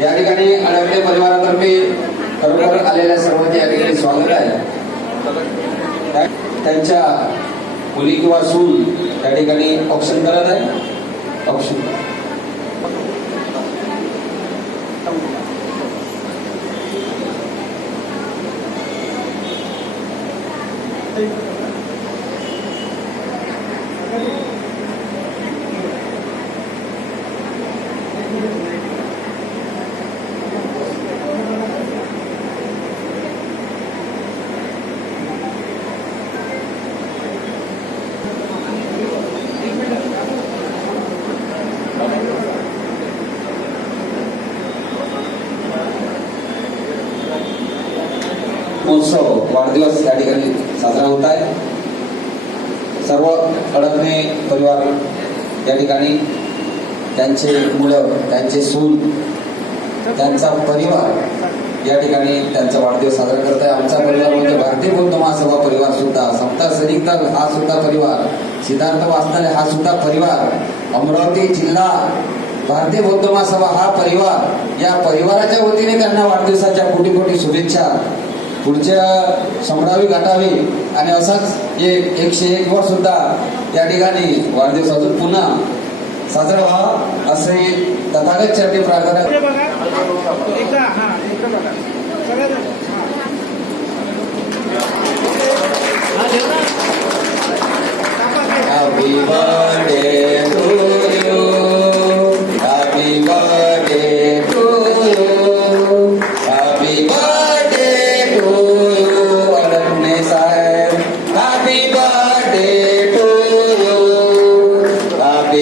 या ठिकाणी अडवले परिवारातर्फे खरोखर आलेल्या सर्वांचे या ठिकाणी स्वागत आहे. त्या- त्यांच्या मुली किंवा सून त्या ठिकाणी ऑप्शन करत आहे. ऑप्शन. महोत्सव वाढदिवस या ठिकाणी साजरा होत आहे. सर्व अडकणे परिवार या ठिकाणी त्यांचे मुलं त्यांचे सून त्यांचा परिवार या ठिकाणी त्यांचा वाढदिवस साजरा करत आहे. आमचा परिवार म्हणजे भारतीय बौद्ध महासभा परिवार सुद्धा. समता सरिता हा सुद्धा परिवार. सिद्धार्थ वाचनालय हा सुद्धा परिवार. अमरावती जिल्हा भारतीय बौद्ध महासभा हा परिवार. या परिवाराच्या वतीने त्यांना वाढदिवसाच्या कोटी कोटी शुभेच्छा. पुढच्या शंभरावी गाठावी आणि असाच एक एकशे एक वर सुद्धा या ठिकाणी वाढदिवस अजून पुन्हा साजरा व्हावा असे तथागत चरणी प्रार्थना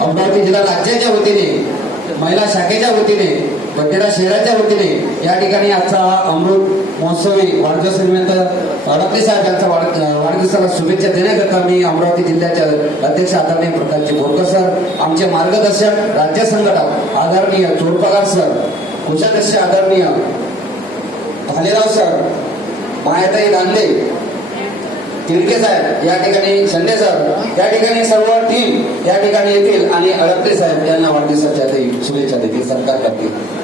अमरावती जिल्हा राज्याच्या वतीने महिला शाखेच्या वतीने बंजारा शहराच्या वतीने या ठिकाणी आजचा अमृत महोत्सवी वाढदिवस निमित्त अडकले साहेब यांचा वाढ वाढदिवसाला शुभेच्छा देण्याकरता मी अमरावती जिल्ह्याच्या अध्यक्ष आदरणीय प्रकाशजी बोरकर सर आमचे मार्गदर्शक राज्य संघटक आदरणीय चोरपगार सर कोषाध्यक्ष आदरणीय भालेराव सर. मायाताई दांडे तिडके साहेब या ठिकाणी संडे सर. या ठिकाणी सर्व टीम या ठिकाणी येतील. आणि अडपले साहेब यांना वाढदिवसाच्या ते शुभेच्छा देतील सरकार करतील.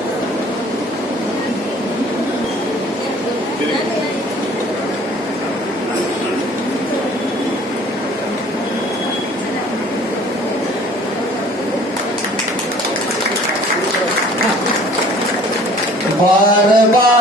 बार बार